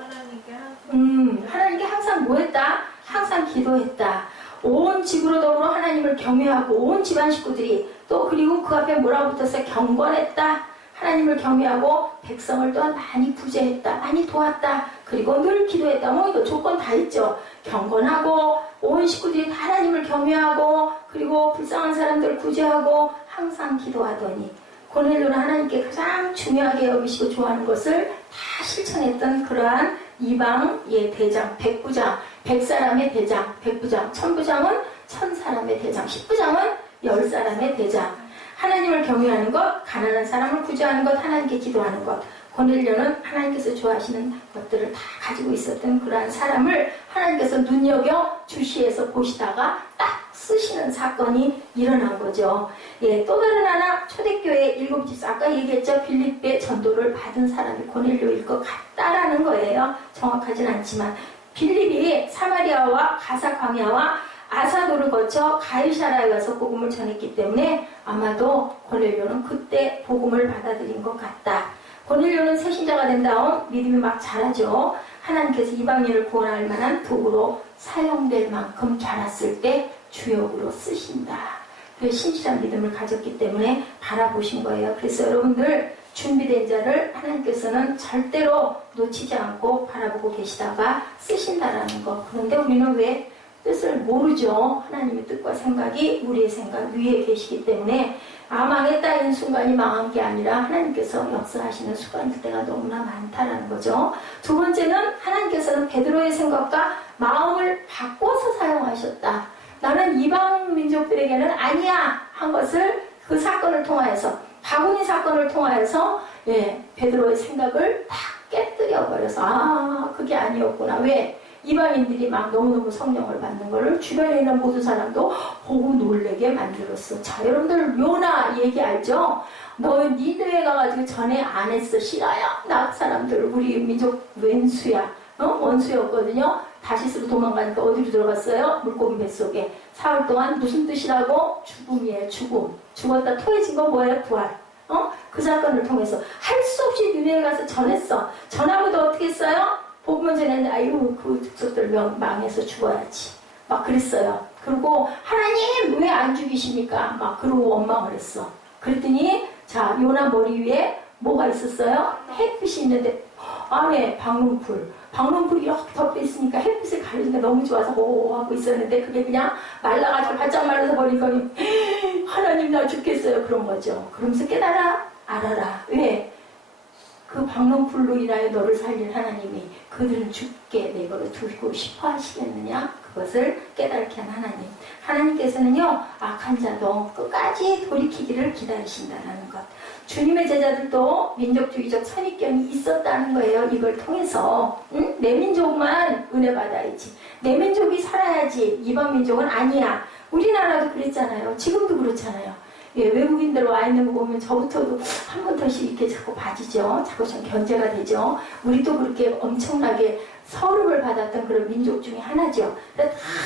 하나님께 항상 뭐했다? 항상 기도했다. 온 집으로 더불어 하나님을 경외하고 온 집안 식구들이 또 그리고 그 앞에 뭐라고 붙었어요? 경건했다. 하나님을 경외하고 백성을 또한 많이 구제했다. 많이 도왔다. 그리고 늘 기도했다. 이거 조건 다 있죠. 경건하고 온 식구들이 다 하나님을 경외하고 그리고 불쌍한 사람들 구제하고 항상 기도하더니 고넬료는 하나님께 가장 중요하게 여기시고 좋아하는 것을 다 실천했던 그러한 이방의 대장, 백부장, 100사람의 대장, 백부장, 1000부장은 1000사람의 대장, 10부장은 10사람의 대장. 하나님을 경외하는 것, 가난한 사람을 구제하는 것, 하나님께 기도하는 것. 고넬료는 하나님께서 좋아하시는 것들을 다 가지고 있었던 그러한 사람을 하나님께서 눈여겨 주시해서 보시다가 딱 쓰시는 사건이 일어난 거죠. 예, 또 다른 하나 초대교회 7집사 아까 얘기했죠. 빌립보의 전도를 받은 사람이 고넬료일 것 같다라는 거예요. 정확하진 않지만 빌립이 사마리아와 가사 광야와 아사도를 거쳐 가이사라에 가서 복음을 전했기 때문에 아마도 고넬료는 그때 복음을 받아들인 것 같다. 고넬료는 새신자가 된 다음 믿음이 막 자라죠. 하나님께서 이방인을 구원할 만한 도구로 사용될 만큼 자랐을 때 주역으로 쓰신다. 그 신실한 믿음을 가졌기 때문에 바라보신 거예요. 그래서 여러분들 준비된 자를 하나님께서는 절대로 놓치지 않고 바라보고 계시다가 쓰신다라는 거. 그런데 우리는 왜 뜻을 모르죠. 하나님의 뜻과 생각이 우리의 생각 위에 계시기 때문에 망했다 이런 순간이 망한 게 아니라 하나님께서 역사하시는 순간일 때가 너무나 많다라는 거죠. 두 번째는 하나님께서는 베드로의 생각과 마음을 바꿔서 사용하셨다. 나는 이방 민족들에게는 아니야 한 것을 그 사건을 통하여서 바구니 사건을 통하여서 베드로의 생각을 다 깨뜨려 버려서 그게 아니었구나. 왜? 이방인들이 막 너무너무 성령을 받는 거를 주변에 있는 모든 사람도 보고 놀래게 만들었어. 자, 여러분들 요나 얘기 알죠? 너 니느웨 가가지고 전에 안 했어. 싫어요. 나 사람들 우리 민족 왼수야. 원수였거든요. 다시스로 도망가니까 어디로 들어갔어요? 물고기 뱃속에. 사흘 동안 무슨 뜻이라고? 죽음이에요. 죽음. 죽었다 토해진 건 뭐예요? 부활. 그 사건을 통해서 할 수 없이 니느웨 가서 전했어. 전하고도 어떻게 했어요? 복음을 전했는데 아유 그 족속들 망해서 죽어야지. 막 그랬어요. 그리고 하나님 왜 안 죽이십니까? 막 그러고 원망을 했어. 그랬더니 자 요나 머리 위에 뭐가 있었어요? 햇빛이 있는데 안에 방롱풀이 이렇게 덮여 있으니까 햇빛을 가리니까 너무 좋아서 오 하고 있었는데 그게 그냥 말라가지고 바짝 말라서 버리더니 하나님 나 죽겠어요. 그런 거죠. 그러면서 알아라. 왜? 그 방롱풀로 인하여 너를 살린 하나님이 그들은 죽게 내버려 두고 싶어 하시겠느냐? 그것을 깨닫게 한 하나님. 하나님께서는요, 악한 자도 끝까지 돌이키기를 기다리신다는 것. 주님의 제자들도 민족주의적 선입견이 있었다는 거예요. 이걸 통해서. 내 민족만 은혜 받아야지. 내 민족이 살아야지. 이방 민족은 아니야. 우리나라도 그랬잖아요. 지금도 그렇잖아요. 외국인들 와 있는 거 보면 저부터도 한 번 더씩 이렇게 자꾸 봐지죠. 자꾸 좀 견제가 되죠. 우리도 그렇게 엄청나게 서름을 받았던 그런 민족 중에 하나죠.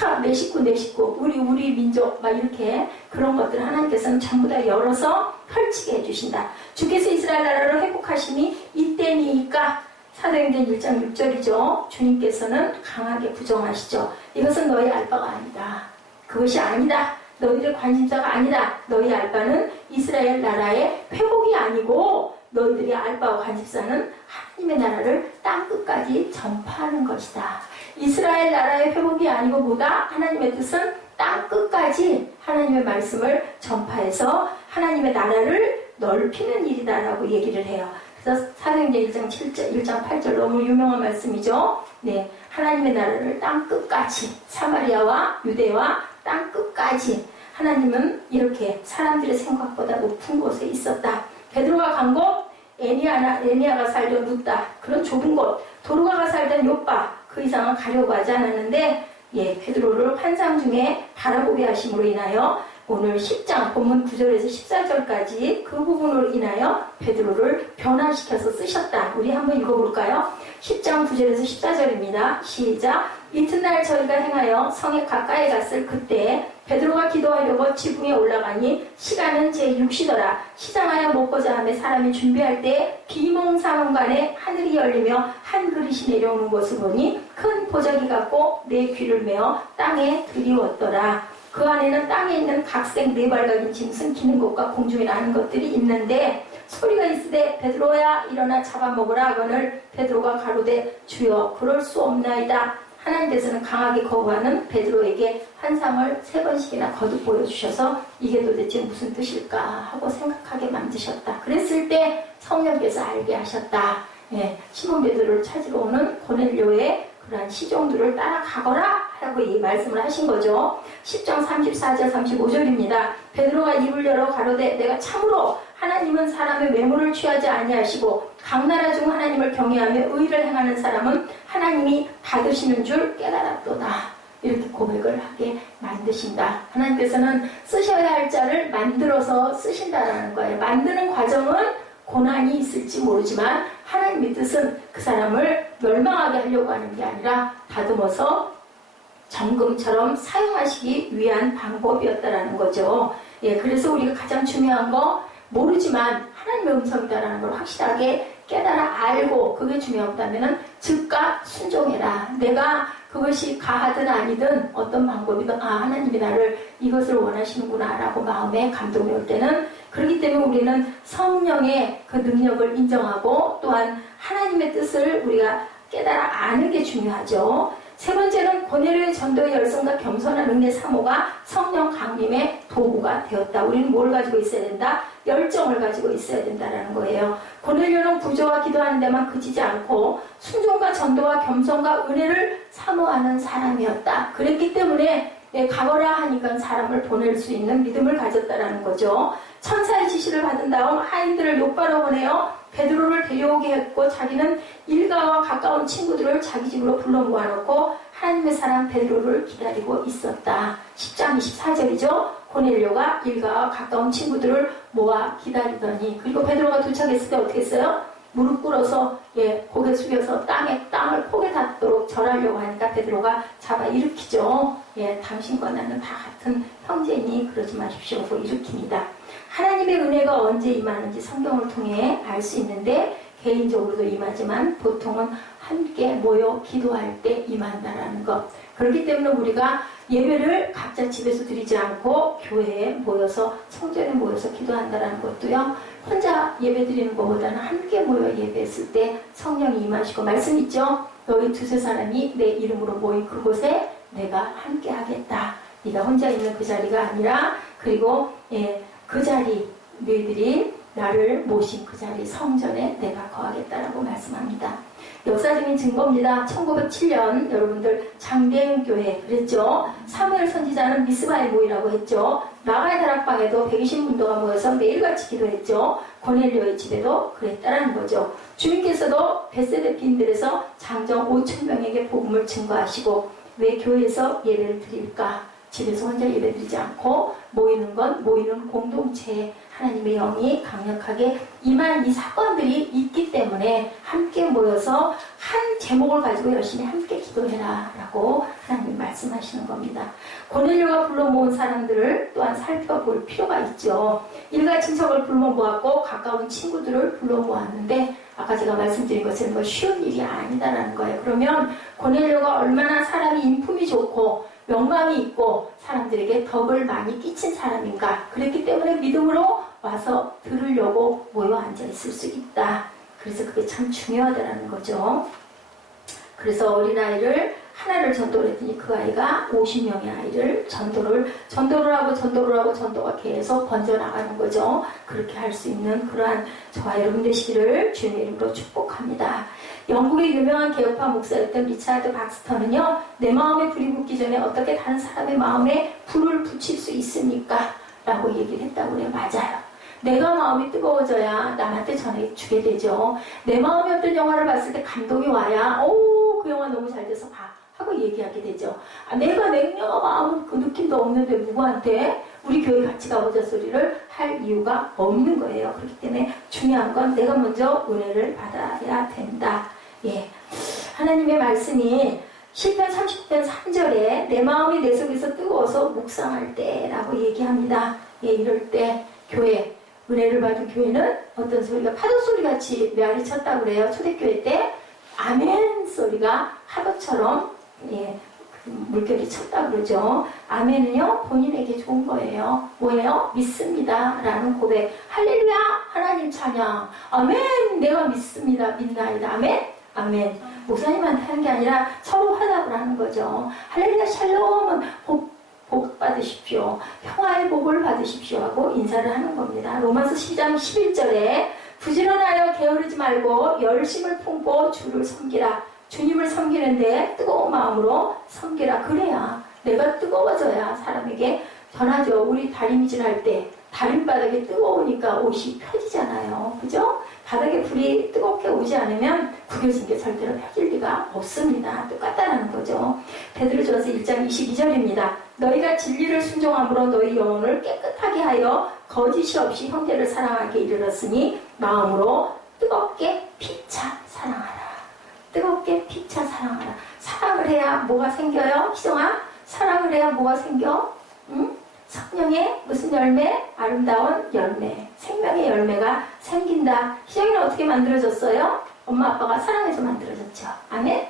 다 내 식구, 우리 민족 막 이렇게 그런 것들을 하나님께서는 전부 다 열어서 펼치게 해주신다. 주께서 이스라엘 나라를 회복하심이 이때니까 사도행전 1장 6절이죠. 주님께서는 강하게 부정하시죠. 이것은 너희 알 바가 아니다. 그것이 아니다. 너희들의 관심사가 아니다. 너희 알 바는 이스라엘 나라의 회복이 아니고 너희들이 알 바와 관심사는 하나님의 나라를 땅끝까지 전파하는 것이다. 이스라엘 나라의 회복이 아니고 뭐다? 하나님의 뜻은 땅끝까지 하나님의 말씀을 전파해서 하나님의 나라를 넓히는 일이다라고 얘기를 해요. 그래서 사도행전 1장 8절 너무 유명한 말씀이죠. 네, 하나님의 나라를 땅끝까지 사마리아와 유대와 땅끝까지 하나님은 이렇게 사람들의 생각보다 높은 곳에 있었다. 베드로가 간 곳, 에니아가 살던 룻다. 그런 좁은 곳, 도르가가 살던 요빠 그 이상은 가려고 하지 않았는데 베드로를 환상 중에 바라보게 하심으로 인하여 오늘 10장 본문 9절에서 14절까지 그 부분으로 인하여 베드로를 변화시켜서 쓰셨다. 우리 한번 읽어볼까요? 10장 9절에서 14절입니다. 시작. 이튿날 저희가 행하여 성에 가까이 갔을 그때 베드로가 기도하려고 지붕에 올라가니 시간은 제6시더라. 시장하여 먹고자 하며 사람이 준비할 때 비몽사몽간에 하늘이 열리며 한 그릇이 내려오는 것을 보니 큰 보자기 같고 내 귀를 메어 땅에 들이웠더라. 그 안에는 땅에 있는 각색 네 발각인 짐승 기는 것과 공중에 나는 것들이 있는데 소리가 있으되 베드로야 일어나 잡아먹으라 하거늘 베드로가 가로되 주여 그럴 수 없나이다. 하나님께서는 강하게 거부하는 베드로에게 환상을 3번씩이나 거듭 보여주셔서 이게 도대체 무슨 뜻일까 하고 생각하게 만드셨다. 그랬을 때 성령께서 알게 하셨다. 시몬 베드로를 찾으러 오는 고넬료의 그러한 시종들을 따라가거라 하고 이 말씀을 하신 거죠. 10장 34절 35절입니다. 베드로가 입을 열어 가로되 내가 참으로 하나님은 사람의 외모를 취하지 아니하시고 각 나라 중 하나님을 경외하며 의를 행하는 사람은 하나님이 받으시는 줄 깨달았도다. 이렇게 고백을 하게 만드신다. 하나님께서는 쓰셔야 할 자를 만들어서 쓰신다라는 거예요. 만드는 과정은 고난이 있을지 모르지만 하나님의 뜻은 그 사람을 멸망하게 하려고 하는 게 아니라 다듬어서 정금처럼 사용하시기 위한 방법이었다라는 거죠. 예, 그래서 우리가 가장 중요한 거 모르지만 하나님의 음성이다라는 걸 확실하게 깨달아 알고 그게 중요하다면은 즉각 순종해라. 내가 그것이 가하든 아니든 어떤 방법이든 하나님이 나를 이것을 원하시는구나 라고 마음에 감동이 올 때는 그렇기 때문에 우리는 성령의 그 능력을 인정하고 또한 하나님의 뜻을 우리가 깨달아 아는 게 중요하죠. 세 번째는 고넬료의 전도의 열성과 겸손한 은혜 사모가 성령 강림의 도구가 되었다. 우리는 뭘 가지고 있어야 된다? 열정을 가지고 있어야 된다라는 거예요. 고넬료는 구조와 기도하는 데만 그치지 않고 순종과 전도와 겸손과 은혜를 사모하는 사람이었다. 그랬기 때문에 가거라 하니까 사람을 보낼 수 있는 믿음을 가졌다라는 거죠. 천사의 지시를 받은 다음 하인들을 욥바로 보내어 베드로를 데려오게 했고 자기는 일가와 가까운 친구들을 자기 집으로 불러 모아놓고 하나님의 사람 베드로를 기다리고 있었다. 10장 24절이죠. 고넬료가 일가와 가까운 친구들을 모아 기다리더니 그리고 베드로가 도착했을 때 어떻게 했어요? 무릎 꿇어서 고개 숙여서 땅을 폭에 닿도록 절하려고 하니까 베드로가 잡아 일으키죠. 당신과 나는 다 같은 형제니 그러지 마십시오 하고 일으킵니다. 하나님의 은혜가 언제 임하는지 성경을 통해 알 수 있는데 개인적으로도 임하지만 보통은 함께 모여 기도할 때 임한다라는 것. 그렇기 때문에 우리가 예배를 각자 집에서 드리지 않고 교회에 모여서 성전에 모여서 기도한다라는 것도요. 혼자 예배 드리는 것보다는 함께 모여 예배했을 때 성령이 임하시고 말씀 있죠. 너희 두세 사람이 내 이름으로 모인 그곳에 내가 함께 하겠다. 네가 혼자 있는 그 자리가 아니라 그리고 그 자리 너희들이 나를 모신 그 자리 성전에 내가 거하겠다라고 말씀합니다. 역사적인 증거입니다. 1907년 여러분들 장대행교회 그랬죠. 사무엘 선지자는 미스바에 모이라고 했죠. 라가의 다락방에도 120문도가 모여서 매일같이 기도했죠. 고넬료의 집에도 그랬다라는 거죠. 주님께서도 벳세다 빈들에서 장정 5,000명에게 복음을 증거하시고 왜 교회에서 예배를 드릴까? 집에서 혼자 예배드리지 않고 모이는 건 모이는 공동체에 하나님의 영이 강력하게 임한 이 사건들이 있기 때문에 함께 모여서 한 제목을 가지고 열심히 함께 기도해라 라고 하나님 말씀하시는 겁니다. 고넬료가 불러 모은 사람들을 또한 살펴볼 필요가 있죠. 일가 친척을 불러 모았고 가까운 친구들을 불러 모았는데 아까 제가 말씀드린 것처럼 쉬운 일이 아니다라는 거예요. 그러면 고넬료가 얼마나 사람이 인품이 좋고 명망이 있고 사람들에게 덕을 많이 끼친 사람인가. 그랬기 때문에 믿음으로 와서 들으려고 모여 앉아 있을 수 있다. 그래서 그게 참 중요하다는 거죠. 그래서 어린아이를 하나를 전도를 했더니 그 아이가 50명의 아이를 전도를 하고 전도가 계속 번져나가는 거죠. 그렇게 할 수 있는 그러한 저와 여러분 되시기를 주님의 이름으로 축복합니다. 영국의 유명한 개혁파 목사였던 리차드 박스터는요. 내 마음에 불이 붙기 전에 어떻게 다른 사람의 마음에 불을 붙일 수 있습니까? 라고 얘기를 했다고 그래요. 맞아요. 내가 마음이 뜨거워져야 남한테 전해주게 되죠. 내 마음이 어떤 영화를 봤을 때 감동이 와야 그 영화 너무 잘 돼서 봐 하고 얘기하게 되죠. 내가 냉정한 마음 그 느낌도 없는데 누구한테 우리 교회 같이 가보자 소리를 할 이유가 없는 거예요. 그렇기 때문에 중요한 건 내가 먼저 은혜를 받아야 된다. 하나님의 말씀이 시편 30편 3절에 내 마음이 내 속에서 뜨거워서 묵상할 때라고 얘기합니다. 이럴 때 교회 은혜를 받은 교회는 어떤 소리가 파도 소리같이 메아리 쳤다고 그래요. 초대교회 때 아멘 소리가 파도처럼 물결이 쳤다고 그러죠. 아멘은요 본인에게 좋은 거예요. 뭐예요? 믿습니다 라는 고백. 할렐루야 하나님 찬양. 아멘 내가 믿습니다 믿나이다. 아멘 아멘. 목사님한테 하는 게 아니라 서로 화답을 하는 거죠. 할렐루야 샬롬은 복 받으십시오. 평화의 복을 받으십시오 하고 인사를 하는 겁니다. 로마서 10장 11절에 부지런하여 게으르지 말고 열심을 품고 주를 섬기라. 주님을 섬기는데 뜨거운 마음으로 섬기라. 그래야 내가 뜨거워져야 사람에게 전하죠. 우리 다림질할 때 다림바닥이 뜨거우니까 옷이 펴지잖아요. 그죠? 바닥에 불이 뜨겁게 오지 않으면 구겨진 게 절대로 펴질 리가 없습니다. 똑같다는 거죠. 베드로전서 1장 22절입니다. 너희가 진리를 순종함으로 너희 영혼을 깨끗하게 하여 거짓이 없이 형제를 사랑하게 이르렀으니 마음으로 뜨겁게 피차 사랑하라. 뜨겁게 피차 사랑하라. 사랑을 해야 뭐가 생겨요? 희정아? 사랑을 해야 뭐가 생겨? 응? 성령의 무슨 열매? 아름다운 열매. 생명의 열매가 생긴다. 희정이는 어떻게 만들어졌어요? 엄마 아빠가 사랑해서 만들어졌죠. 아멘?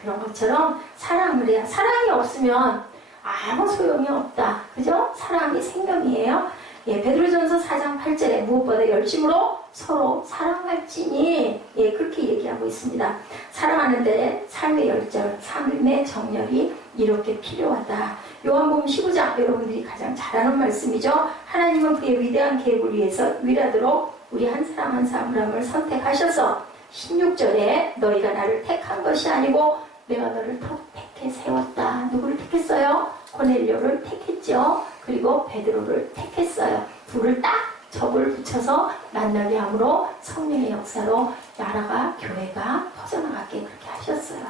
그런 것처럼 사랑을 해야. 사랑이 없으면 아무 소용이 없다. 그죠? 사랑이 생명이에요. 예, 베드로전서 4장 8절에 무엇보다 열심으로 서로 사랑할지니, 예, 그렇게 얘기하고 있습니다. 사랑하는데 삶의 열정, 삶의 정열이 이렇게 필요하다. 요한복음 15장, 여러분들이 가장 잘 아는 말씀이죠. 하나님은 그의 위대한 계획을 위해서 위라도록 우리 한 사람 한 사람을 선택하셔서 16절에 너희가 나를 택한 것이 아니고 내가 너를 택해 세웠다. 누구를 택했어요? 고넬료를 택했죠. 그리고 베드로를 택했어요. 둘을 딱 접을 붙여서 만나게 함으로 성령의 역사로 나라가, 교회가 퍼져나가게 그렇게 하셨어요.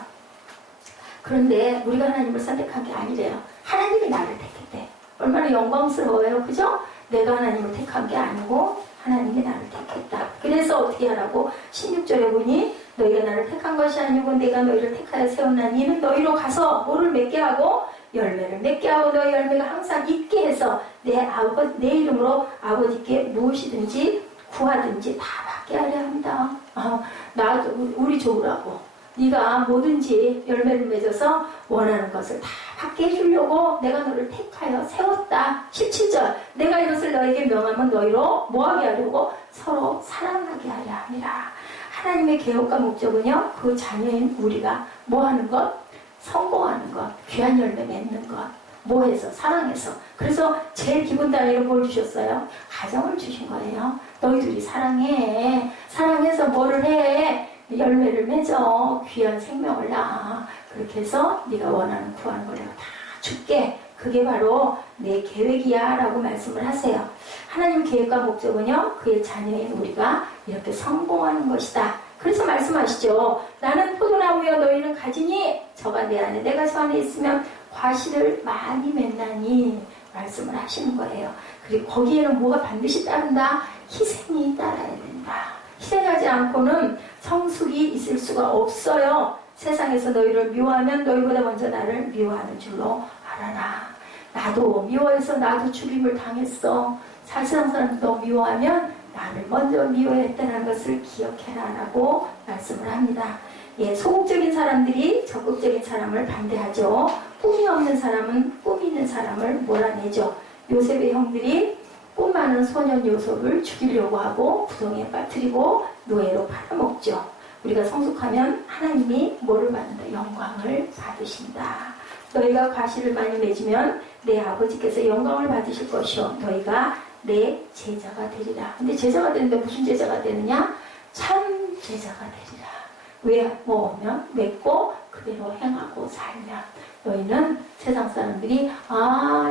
그런데 우리가 하나님을 선택한 게 아니래요. 하나님이 나를 택했대. 얼마나 영광스러워요. 그죠? 내가 하나님을 택한 게 아니고 하나님이 나를 택했다. 그래서 어떻게 하라고? 16절에 보니 너희가 나를 택한 것이 아니고 내가 너희를 택하여 세웠나니 이는 너희로 가서 뭐를 맺게 하고 열매를 맺게 하고 너희 열매가 항상 있게 해서 내 이름으로 아버지께 무엇이든지 구하든지 다 받게 하려 합니다. 나도 우리 좋으라고 네가 뭐든지 열매를 맺어서 원하는 것을 다 받게 해주려고 내가 너를 택하여 세웠다. 17절 내가 이것을 너에게 명하면 너희로 뭐하게 하려고 서로 사랑하게 하려 함이라. 하나님의 계획과 목적은요, 그 자녀인 우리가 뭐하는 것? 성공하는 것, 귀한 열매 맺는 것, 뭐해서? 사랑해서. 그래서 제일 기본 단위로 뭘 주셨어요? 가정을 주신 거예요. 너희들이 사랑해. 사랑해서 뭐를 해? 열매를 맺어. 귀한 생명을 낳아. 그렇게 해서 네가 원하는 구하는 걸 내가 다 줄게. 그게 바로 내 계획이야 라고 말씀을 하세요. 하나님 계획과 목적은요, 그의 자녀인 우리가 이렇게 성공하는 것이다. 그래서 말씀하시죠. 나는 포도나무여 너희는 가지니 저가 내 안에 내가 저 안에 있으면 과실을 많이 맺나니 말씀을 하시는 거예요. 그리고 거기에는 뭐가 반드시 따른다? 희생이 따라야 된다. 희생하지 않고는 성숙이 있을 수가 없어요. 세상에서 너희를 미워하면 너희보다 먼저 나를 미워하는 줄로 알아라. 나도 미워해서 나도 죽임을 당했어. 세상 사람도 너 미워하면 나를 먼저 미워했다는 것을 기억해라 라고 말씀을 합니다. 예, 소극적인 사람들이 적극적인 사람을 반대하죠. 꿈이 없는 사람은 꿈 있는 사람을 몰아내죠. 요셉의 형들이 꿈 많은 소년 요셉을 죽이려고 하고 부동에 빠뜨리고 노예로 팔아먹죠. 우리가 성숙하면 하나님이 뭐를 받는다? 영광을 받으신다. 너희가 과실을 많이 맺으면 내 아버지께서 영광을 받으실 것이요 너희가 내 제자가 되리라. 근데 제자가 되는데 무슨 제자가 되느냐? 참 제자가 되리라. 왜? 뭐면 맺고 그대로 행하고 살면 너희는 세상 사람들이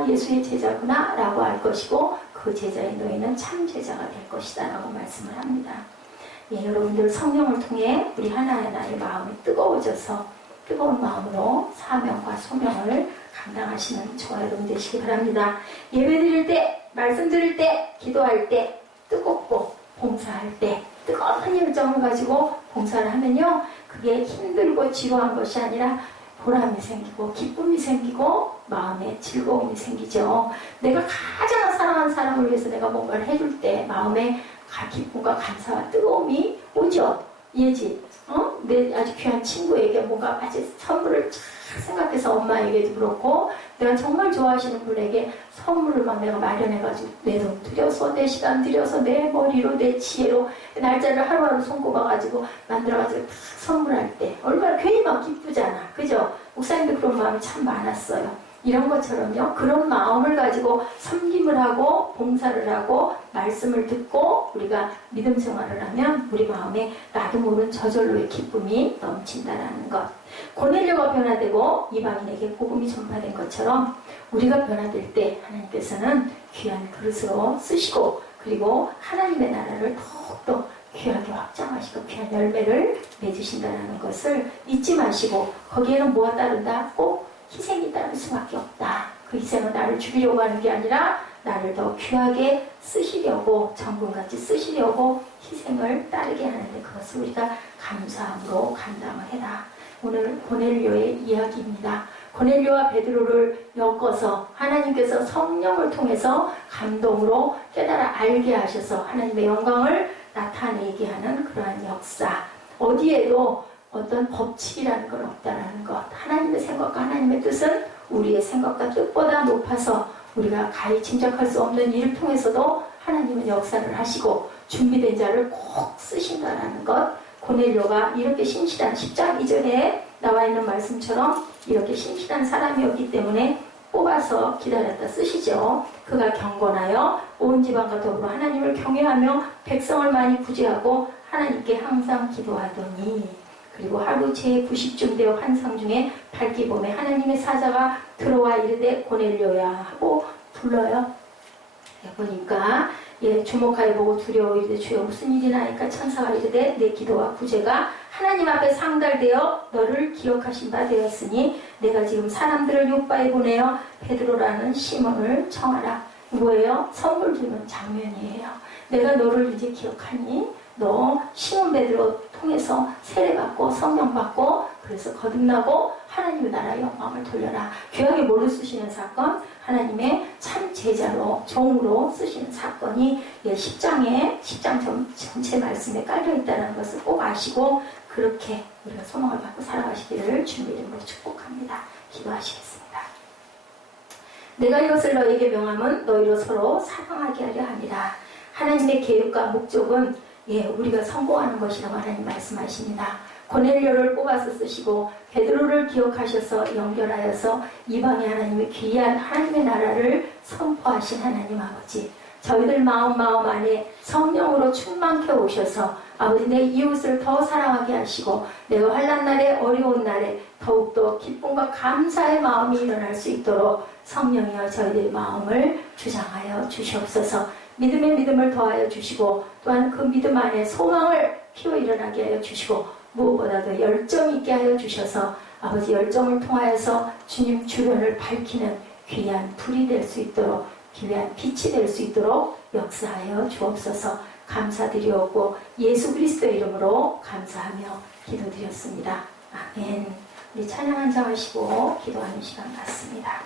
예수의 제자구나 라고 알 것이고 그 제자인 너희는 참 제자가 될 것이다 라고 말씀을 합니다. 예, 여러분들 성령을 통해 우리 하나하나의 마음이 뜨거워져서 뜨거운 마음으로 사명과 소명을 감당하시는 저와 여러분 되시기 바랍니다. 예배 드릴 때, 말씀 드릴 때, 기도할 때, 뜨겁고 봉사할 때 뜨거운 열정을 가지고 봉사를 하면요, 그게 힘들고 지루한 것이 아니라 보람이 생기고 기쁨이 생기고 마음에 즐거움이 생기죠. 내가 가장 사랑하는 사람을 위해서 내가 뭔가를 해줄 때 마음에 기쁨과 감사와 뜨거움이 오죠. 예지, 내 아주 귀한 친구에게 뭔가 아주 선물을 잘 생각해서 엄마에게도 그렇고 내가 정말 좋아하시는 분에게 선물을 막 내가 마련해가지고 내 돈 들여서 내 시간 들여서 내 머리로 내 지혜로 날짜를 하루하루 손꼽아가지고 만들어가지고 딱 선물할 때 얼마나 괜히 막 기쁘잖아. 그죠? 목사님도 그런 마음이 참 많았어요. 이런 것처럼요, 그런 마음을 가지고 섬김을 하고 봉사를 하고 말씀을 듣고 우리가 믿음 생활을 하면 우리 마음에 나도 모르는 저절로의 기쁨이 넘친다라는 것. 고넬료가 변화되고 이방인에게 복음이 전파된 것처럼 우리가 변화될 때 하나님께서는 귀한 그릇으로 쓰시고 그리고 하나님의 나라를 더욱더 귀하게 확장하시고 귀한 열매를 맺으신다는 것을 잊지 마시고 거기에는 뭐가 따른다? 꼭 희생이 따를 수밖에 없다. 그 희생은 나를 죽이려고 하는 게 아니라 나를 더 귀하게 쓰시려고 정금같이 쓰시려고 희생을 따르게 하는데 그것을 우리가 감사함으로 감당을 해라. 오늘 고넬료의 이야기입니다. 고넬료와 베드로를 엮어서 하나님께서 성령을 통해서 감동으로 깨달아 알게 하셔서 하나님의 영광을 나타내게 하는 그러한 역사. 어디에도 어떤 법칙이라는 건 없다라는 것. 하나님의 생각과 하나님의 뜻은 우리의 생각과 뜻보다 높아서 우리가 가히 짐작할 수 없는 일을 통해서도 하나님은 역사를 하시고 준비된 자를 꼭 쓰신다라는 것. 고넬료가 이렇게 신실한 10장 이전에 나와 있는 말씀처럼 이렇게 신실한 사람이었기 때문에 뽑아서 기다렸다 쓰시죠. 그가 경건하여 온 지방과 더불어 하나님을 경외하며 백성을 많이 구제하고 하나님께 항상 기도하더니 그리고 하루 제90쯤 되어 환상 중에 밝기 봄에 하나님의 사자가 들어와 이르되 고넬료야 하고 불러요. 보니까 주목하여 보고 두려워 이르되 주여 무슨 일이 나니까 천사가 이르되 내 기도와 구제가 하나님 앞에 상달되어 너를 기억하신 바 되었으니 내가 지금 사람들을 요바에 보내어 베드로라는 시몬을 청하라. 뭐예요? 선물 주는 장면이에요. 내가 너를 이제 기억하니 너 시몬 베드로 통해서 세례받고 성령받고 그래서 거듭나고 하나님의 나라의 영광을 돌려라. 귀하게 뭐로 쓰시는 사건? 하나님의 참 제자로 종으로 쓰시는 사건이 10장 전체 말씀에 깔려있다는 것을 꼭 아시고 그렇게 우리가 소망을 받고 살아가시기를 주님의 이름으로 축복합니다. 기도하시겠습니다. 내가 이것을 너에게 명함은 너희로 서로 사랑하게 하려 함이라. 하나님의 계획과 목적은 우리가 성공하는 것이라고 하나님 말씀하십니다. 고넬료를 뽑아서 쓰시고 베드로를 기억하셔서 연결하여서 이방의 하나님의 귀한 하나님의 나라를 선포하신 하나님 아버지, 저희들 마음 안에 성령으로 충만케 오셔서 아버지 내 이웃을 더 사랑하게 하시고 내가 환난 날에 어려운 날에 더욱더 기쁨과 감사의 마음이 일어날 수 있도록 성령이여 저희들의 마음을 주장하여 주시옵소서. 믿음의 믿음을 더하여 주시고 또한 그 믿음 안에 소망을 피워 일어나게 하여 주시고 무엇보다도 열정 있게 하여 주셔서 아버지 열정을 통하여서 주님 주변을 밝히는 귀한 불이 될 수 있도록 귀한 빛이 될 수 있도록 역사하여 주옵소서. 감사드리옵고 예수 그리스도의 이름으로 감사하며 기도드렸습니다. 아멘. 우리 찬양 한장 하시고 기도하는 시간 갖습니다.